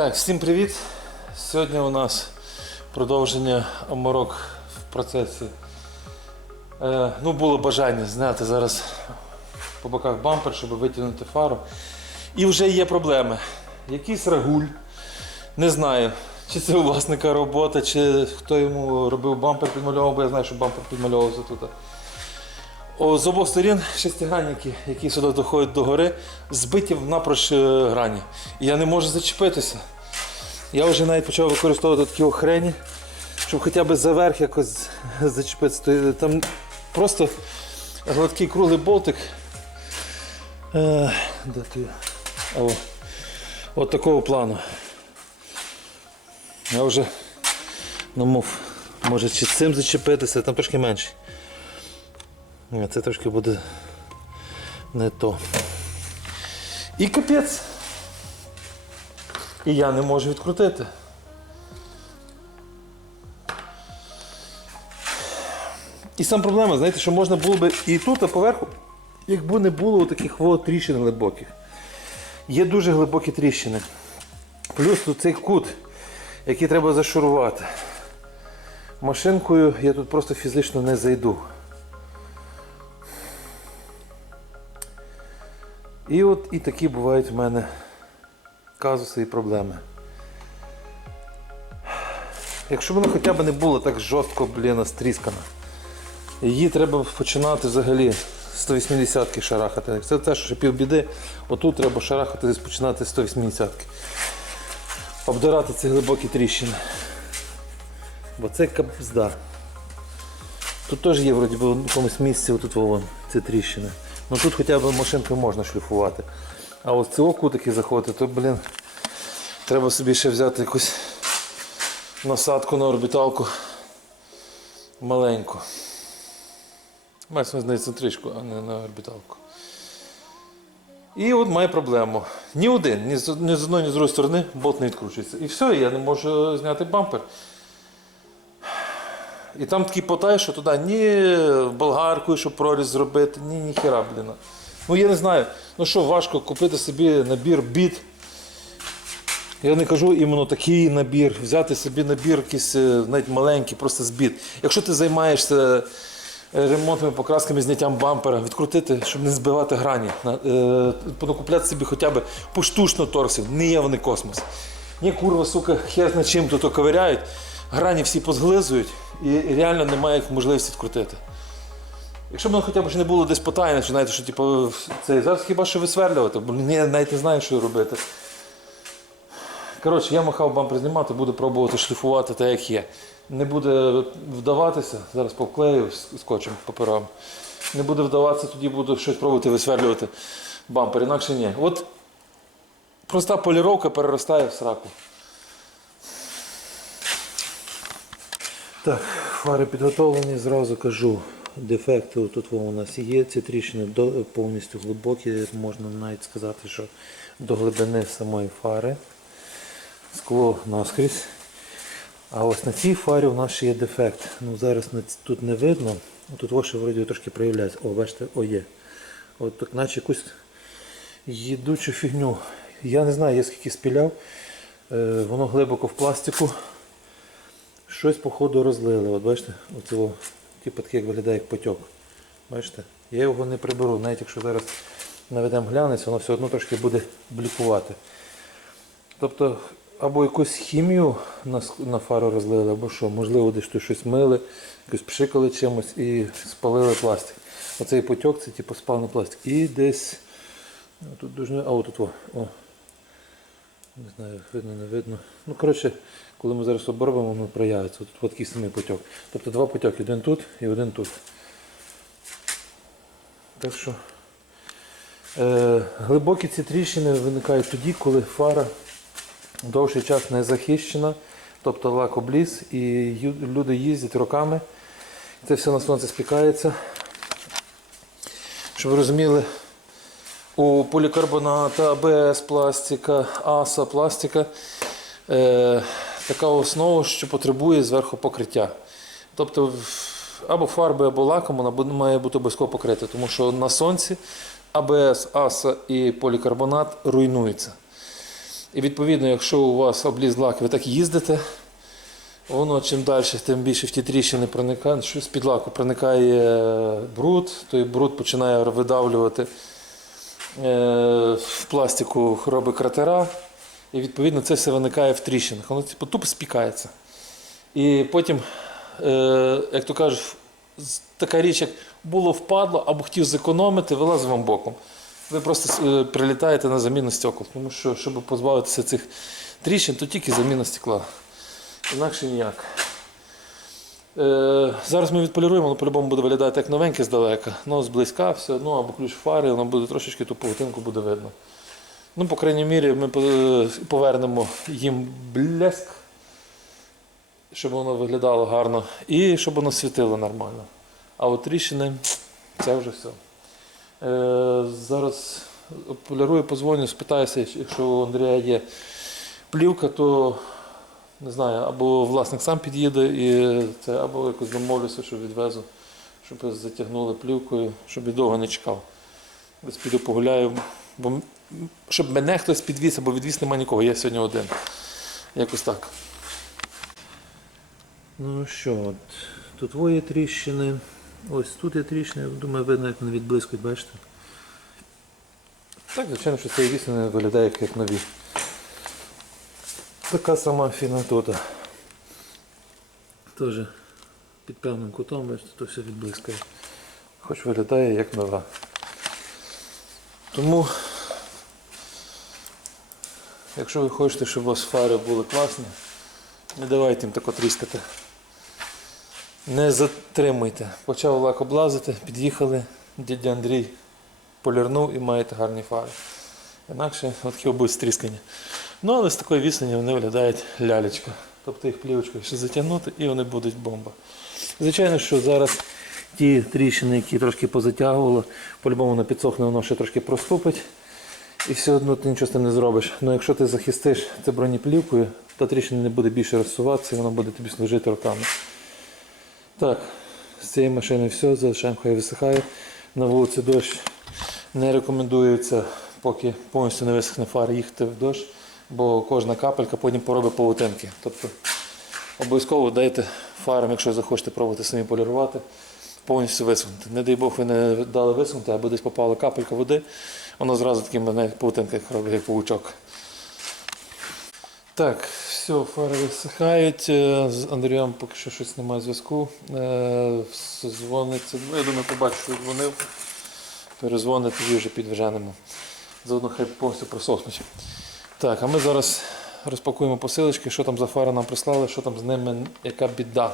Так, всім привіт. Сьогодні у нас продовження оморок в процесі. Е, ну, було бажання зняти зараз по боках бампер, щоб витягнути фару. І вже є проблеми. Якийсь рагуль, не знаю, чи це у власника робота, чи хто йому робив бампер підмальовував, бо я знаю, що бампер підмальовувався тут. З обох сторін шестигранники, які сюди доходять до гори, збиті напроч е, грані. І я не можу зачепитися. Я вже навіть почав використовувати такі охрені, щоб хоча б заверх якось зачепитися. Там просто гладкий круглий болтик. Е, де ти? О, от такого плану. Я вже намов, може чи цим зачепитися, там трошки менший. Це трошки буде не то. І капець. І я не можу відкрутити. І сам проблема, знаєте, що можна було би і тут, а поверху, якби не було таких от тріщин глибоких. Є дуже глибокі тріщини. Плюс тут цей кут, який треба зашурувати. Машинкою я тут просто фізично не зайду. І от і такі бувають в мене казуси і проблеми. Якщо вона хоча б не було так жорстко, блін, стріскана, її треба починати взагалі з 180-ки шарахати. Це те, що ще півбіди, отут треба шарахати починати з 180-ки. Обдирати ці глибокі тріщини. Бо це капзда. Тут теж є вроді в якомусь місці отут вон, ці тріщини. Ну тут хоча б машинкою можна шліфувати. А ось цього кутики заходити, то, блін, треба собі ще взяти якусь насадку на орбіталку маленьку. Мається на центричку, а не на орбіталку. І от має проблему. Ні один, ні з, одної, ні з другої сторони болт не відкручується. І все, я не можу зняти бампер. І там такий потай, що туди ні болгаркою, щоб проріз зробити, ні ніхера, блін. Ну я не знаю, ну що важко купити собі набір біт. Я не кажу іменно такий набір, взяти собі набір якийсь е, навіть маленький, просто з біт. Якщо ти займаєшся е, ремонтними покрасками, зняттям бампера, відкрутити, щоб не збивати грані, е, понакупляти собі хоча б поштучно торсів, не є вони космос. Ні, курва, сука, хер на чим тут ковиряють, грані всі позглизують і реально немає їх можливості відкрутити. Якщо б воно хоча б не було десь потайне, що знаєте, що типу, це зараз хіба що висверлювати, бо я навіть не знаю, що робити. Коротше, я махав бампер знімати, буду пробувати шліфувати так, як є. Не буде вдаватися, зараз повклею с- скотчем папером. Не буде вдаватися, тоді буду щось пробувати висверлювати бампер, інакше ні. От проста поліровка переростає в сраку. Так, фари підготовлені, зразу кажу. Дефекти тут у нас є. Ці тріщини повністю глибокі, можна навіть сказати, що до глибини самої фари. Скло наскрізь. А ось на цій фарі у нас ще є дефект. Ну, зараз тут не видно. Тут ваше вроді трошки проявляється. О, бачите, о є. От так наче якусь їдучу фігню. Я не знаю, я скільки спіляв. Е, воно глибоко в пластику. Щось, походу, розлили. От бачите, оцього, типу як виглядає як потік. Бачите? Я його не приберу, навіть якщо зараз наведемо глянець, воно все одно трошки буде блікувати. Тобто, або якусь хімію на, на фару розлили, або що, можливо, десь тут щось мили, якось пшикали чимось і спалили пластик. Оцей потік це типу спалений пластик. І десь. ну, Тут дуже. А от тут. О, о. Не знаю, видно, не видно. Ну, коротше, коли ми зараз обробимо, воно проявиться. Тут такий самий потік. Тобто два потоки, один тут і один тут. Так що е, глибокі ці тріщини виникають тоді, коли фара довший час не захищена, тобто лак обліз, і люди їздять роками. Це все на сонце спікається. Щоб ви розуміли, у полікарбоната, АБС пластика, АСА пластика е, така основа, що потребує зверху покриття. Тобто або фарби, або лаком вона має бути обов'язково покрита, тому що на сонці АБС, АСА і полікарбонат руйнуються. І відповідно, якщо у вас обліз лак, ви так їздите, воно чим далі, тим більше в ті тріщини проникає, що з-під лаку проникає бруд, той бруд починає видавлювати е, в пластику робить кратера, і відповідно це все виникає в тріщинах. Воно типу, тупо спікається. І потім, е, як то кажуть, така річ, як було впадло або хотів зекономити, вилазить вам боком. Ви просто е, прилітаєте на заміну стекол. Тому що, щоб позбавитися цих тріщин, то тільки заміна стекла. Інакше ніяк. Е, зараз ми відполіруємо, воно по-любому буде виглядати як новеньке здалека, але зблизька все одно, або ключ фари, воно буде трошечки ту павутинку буде видно. Ну, по крайній мірі, ми повернемо їм блеск, щоб воно виглядало гарно, і щоб воно світило нормально. А от тріщини це вже все. Е, зараз полярую, позвоню, спитаюся, якщо у Андрія є плівка, то не знаю, або власник сам під'їде і це, або якось домовлюся, що відвезу, щоб затягнули плівкою, щоб і довго не чекав. Десь піду погуляю, бо щоб мене хтось підвіз, або відвіз немає нікого, я сьогодні один. Якось так. Ну що, от, тут є тріщини. Ось тут є тріщини, думаю, видно, як вони відблискують, бачите? Так, звичайно, що цей віс не виглядає як, як нові. Така сама фіна тут. Теж під певним кутом, бачите, то все відблискає. Хоч виглядає як нова. Тому, якщо ви хочете, щоб у вас фари були класні, не давайте їм тако тріскати. Не затримуйте. Почав лак облазити, під'їхали, дядя Андрій полірнув і маєте гарні фари. Інакше от такі будуть стріскані. Ну, але з такої відстані вони виглядають лялечка. Тобто їх плівочкою ще затягнути і вони будуть бомба. Звичайно, що зараз ті тріщини, які трошки позатягувало, по-любому воно підсохне, воно ще трошки проступить. І все одно ти нічого з тим не зробиш. Ну якщо ти захистиш це бронеплівкою, то тріщина не буде більше розсуватися, і воно буде тобі служити роками. Так, з цієї машини все, залишаємо, хай висихає. На вулиці дощ не рекомендується, поки повністю не висохне фар, їхати в дощ, бо кожна капелька потім поробить павутинки. Тобто обов'язково дайте фарам, якщо захочете пробувати самі полірувати, повністю висунути. Не дай Бог, ви не дали висунути, або десь попала капелька води, воно зразу такими навіть павутинками робить, як павучок. Так, все, фари висихають. Е, З Андрієм поки що щось немає зв'язку. Е, Дзвониться. Ну, я думаю, побачу, що дзвонив. Перезвонить, тоді вже підвженемо. Заодно хай повністю просохнуть. Так, а ми зараз розпакуємо посилочки, що там за фари нам прислали, що там з ними, яка біда.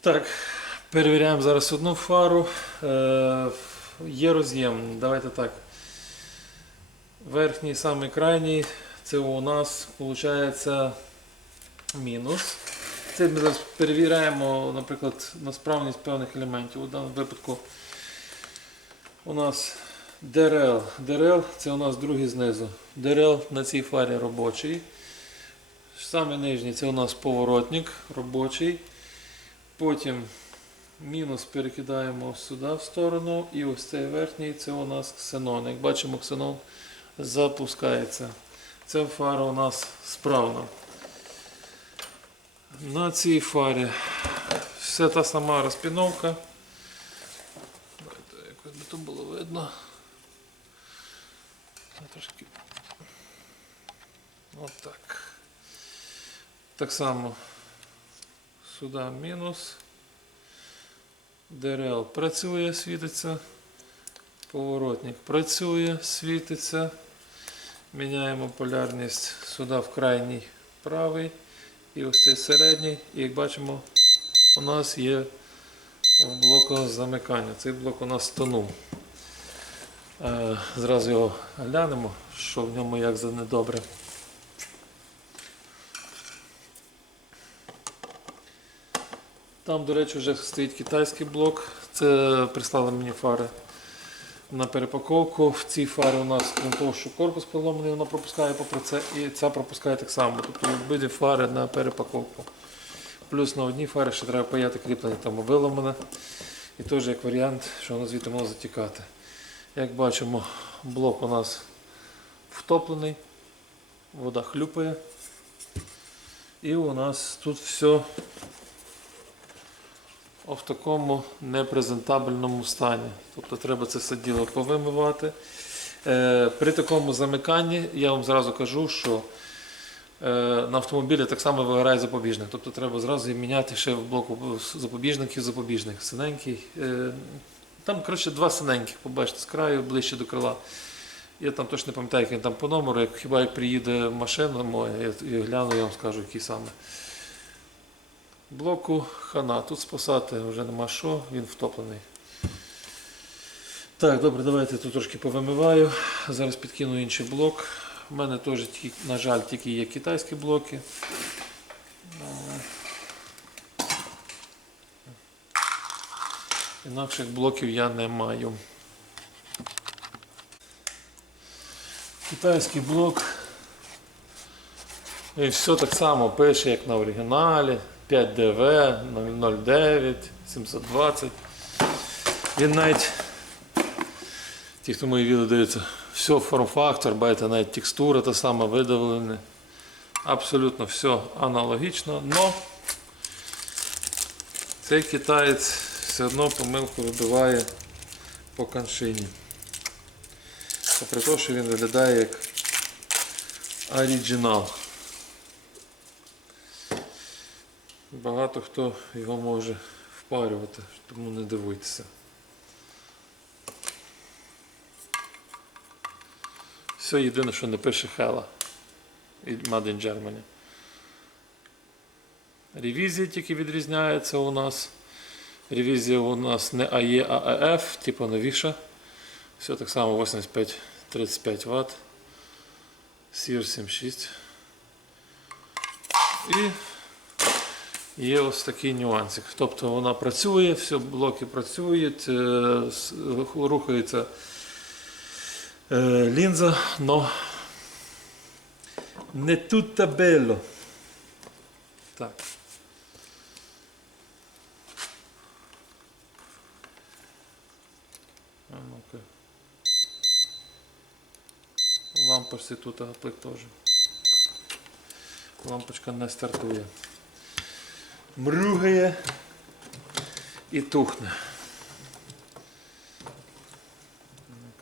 Так, перевіряємо зараз одну фару. Е, є роз'єм. Давайте так. Верхній самий крайній, це у нас виходить мінус. Це ми зараз перевіряємо, наприклад, на справність певних елементів. У даному випадку у нас ДРЛ. ДРЛ це у нас другий знизу. ДРЛ на цій фарі робочий. Саме нижній це у нас поворотник робочий. Потім мінус перекидаємо сюди в сторону. І ось цей верхній це у нас ксенон. Як бачимо, ксенон запускається. Ця фара у нас справна. На цій фарі все та сама розпіновка. Давайте якось би то було видно. Трошки. От так. Так само сюди мінус. ДРЛ працює, світиться. Поворотник працює, світиться. Міняємо полярність сюди в крайній правий і ось цей середній. І як бачимо, у нас є в замикання. Цей блок у нас тонув. Е, Зразу його глянемо, що в ньому як за недобре. Там, до речі, вже стоїть китайський блок. Це прислали мені фари на перепаковку. В цій фарі у нас, крім того, що корпус поломаний, вона пропускає попри це, і ця пропускає так само. Тобто обидві фари на перепаковку. Плюс на одній фарі ще треба паяти кріплення, там виламане. І теж як варіант, що воно звідти може затікати. Як бачимо, блок у нас втоплений, вода хлюпає. І у нас тут все в такому непрезентабельному стані. Тобто треба це все діло повимивати. Е, При такому замиканні я вам зразу кажу, що е, на автомобілі так само вигорає запобіжник. Тобто треба зразу міняти ще в блоку запобіжників запобіжник. Синенький. Е, Там, коротше, два синеньких, побачите, з краю ближче до крила. Я там точно не пам'ятаю, який він там по номеру. Як, хіба як приїде машина моя, я, я гляну, я вам скажу, який саме. Блоку хана. Тут спасати вже нема що, він втоплений. Так, добре, давайте тут трошки повимиваю. Зараз підкину інший блок. У мене теж, на жаль, тільки є китайські блоки. Інакших блоків я не маю. Китайський блок. І все так само пише, як на оригіналі. 5DV 009 720. Він навіть, ті, хто мої відео дивляться, все форм-фактор, бачите, навіть текстура та сама видавлена. Абсолютно все аналогічно, но цей китаєць все одно помилку вибиває по коншині. Попри те, що він виглядає як оригінал. Багато хто його може впарювати, тому не дивуйтеся. Все єдине, що не пише Hella і Made in Germany. Ревізія тільки відрізняється у нас. Ревізія у нас не АЕ, а АФ, типу новіша. Все так само 85-35 Вт. CR76. І Є ось такий нюансик. Тобто вона працює, все, блоки працюють, е, рухається е, лінза, але не тут табело. Так. А ну-ка. Лампочці тут аплик теж. Лампочка не стартує мругає і тухне.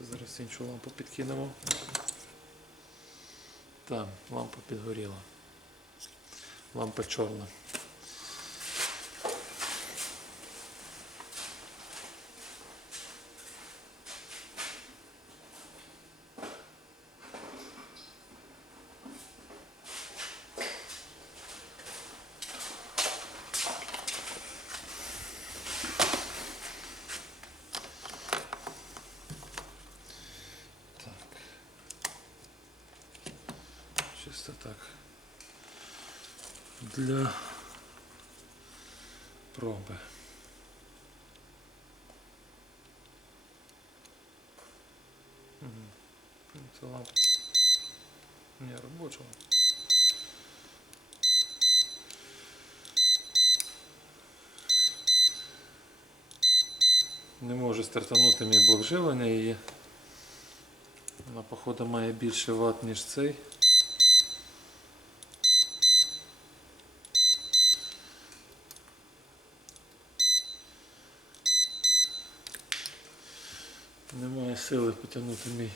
Зараз іншу лампу підкинемо. Так, лампа підгоріла. Лампа чорна. Проби. Ну, Це лампа. Не, робоча. Не може стартанути мій блок живлення її. Вона, походу, має більше ватт, ніж цей. Немає сили потягнути мій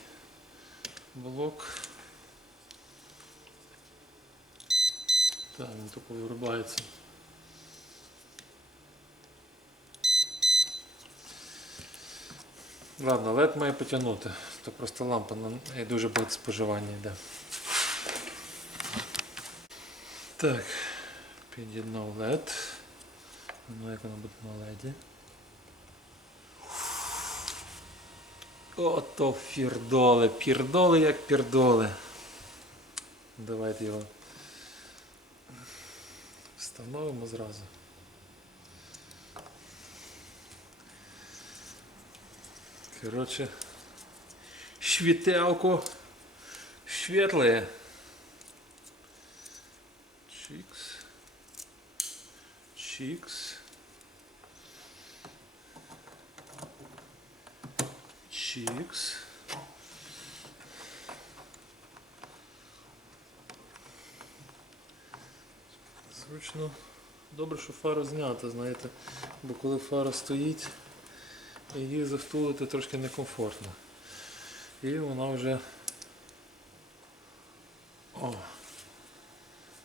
блок. Так, він тільки вирубається. Ладно, LED має потягнути. То просто лампа на і дуже багато споживання йде. Так, під'єднав LED. Ну як воно буде на LED. Ото фірдоли, пірдоли як пірдоли. Давайте його встановимо зразу. Коротше, світелко світле. Чикс. Чикс. Зручно. Добре, що фара знята, знаєте, бо коли фара стоїть, її завтулити трошки некомфортно. І вона вже. О.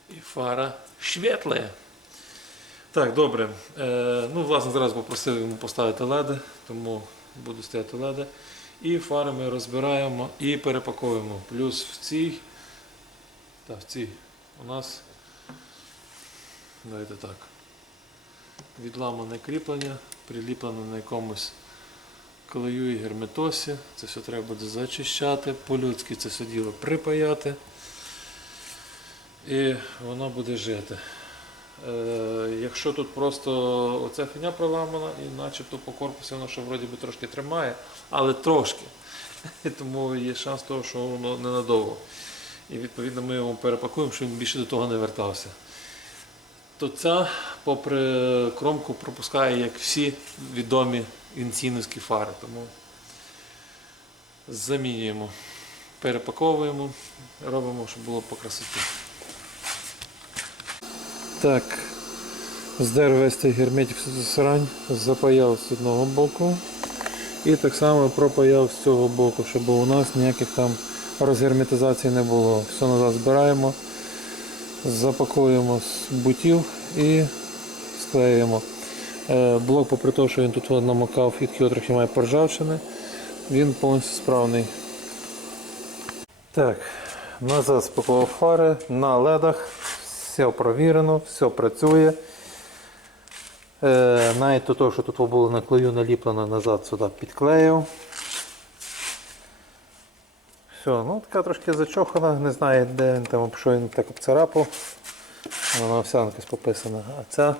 І фара світла. Так, добре. Е, ну, власне, зараз попросив йому поставити леди, тому буду стояти леди. І фари ми розбираємо і перепаковуємо. Плюс в цій. Та, в цій у нас. Давайте так. Відламане кріплення, приліплене на якомусь клею і герметосі. Це все треба буде зачищати. По-людськи це все діло припаяти. І воно буде жити. Е, якщо тут просто оця фігня проламана, і начебто по корпусі воно ще вроді би трошки тримає, але трошки. Тому є шанс того, що воно ненадовго. І відповідно ми його перепакуємо, щоб він більше до того не вертався. То ця, попри кромку, пропускає як всі відомі інційновські фари. Тому замінюємо, перепаковуємо, робимо, щоб було по красоті. Так, здер весь цей герметик срань, запаяв з одного боку. І так само пропаяв з цього боку, щоб у нас ніяких там розгерметизацій не було. Все назад збираємо, запакуємо з бутів і склеюємо. Е, Блок, попри те, що він тут намокав і трохи має поржавчини, він повністю справний. Так, назад спакував фари на ледах, все провірено, все працює. Е, навіть то, що тут було на клею наліплено назад сюди підклеїв. Все, ну така трошки зачохана, не знаю, де він там, що він так обцарапав. Вона вся якась пописана. А ця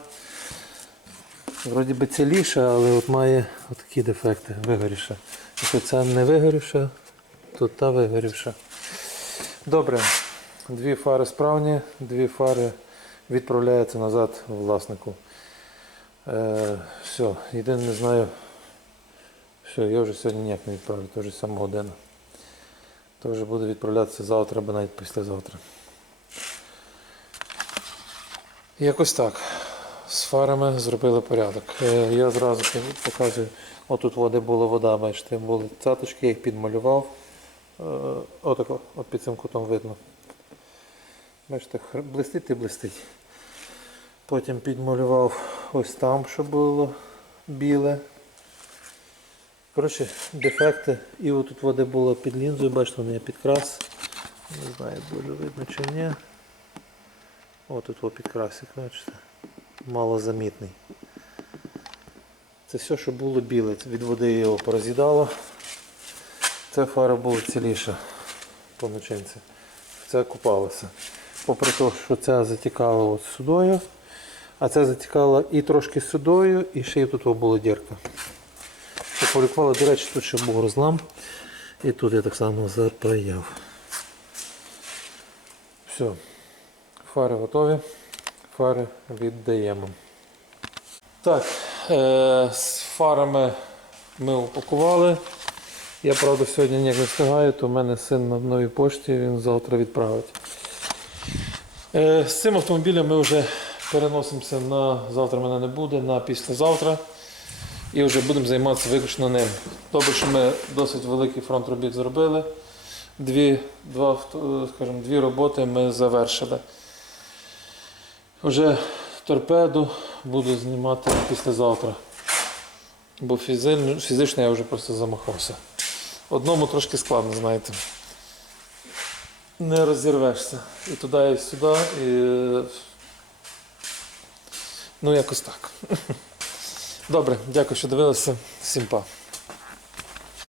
вроді би ціліша, але от має такі дефекти, вигоріша. Якщо ця не вигорівша, то та вигорівша. Добре, дві фари справні, дві фари відправляються назад власнику. Е, все, єдине не знаю. Все, я вже сьогодні ніяк не відправлю, то вже 7 година. То вже буде відправлятися завтра або навіть післязавтра. Якось так. З фарами зробили порядок. Е, Я зразу показую, отут води була вода, бачите, були цяточки, я їх підмалював. Е, Отако, от під цим кутом видно. Бачите, блистить і блистить. Потім підмалював ось там, що було біле. Коротше, дефекти. І отут води було під лінзою, бачите, вони підкрас. Не знаю, буде видно чи ні. О, тут о підкрасик, бачите. Малозамітний. Це все, що було біле. Від води його пороз'їдало. Ця фара була ціліша по начинці. Це купалося. Попри те, що ця затікала от сюдою, а ця затікала і трошки сюдою, і ще й тут була дірка. Що до речі, тут ще був розлам. І тут я так само запаяв. Все. Фари готові. Фари віддаємо. Так, е, з фарами ми упакували. Я, правда, сьогодні ніяк не встигаю, то в мене син на новій пошті, він завтра відправить. Е, з цим автомобілем ми вже переносимося на завтра мене не буде, на післязавтра. І вже будемо займатися виключно ним. Добре, що ми досить великий фронт робіт зробили. Дві, два, е, скажімо, дві роботи ми завершили. Вже торпеду буду знімати післязавтра. Бо фізично, я вже просто замахався. Одному трошки складно, знаєте. Не розірвешся. І туди, і сюди, і. Ну, якось так. Добре, дякую, що дивилися. Всім па.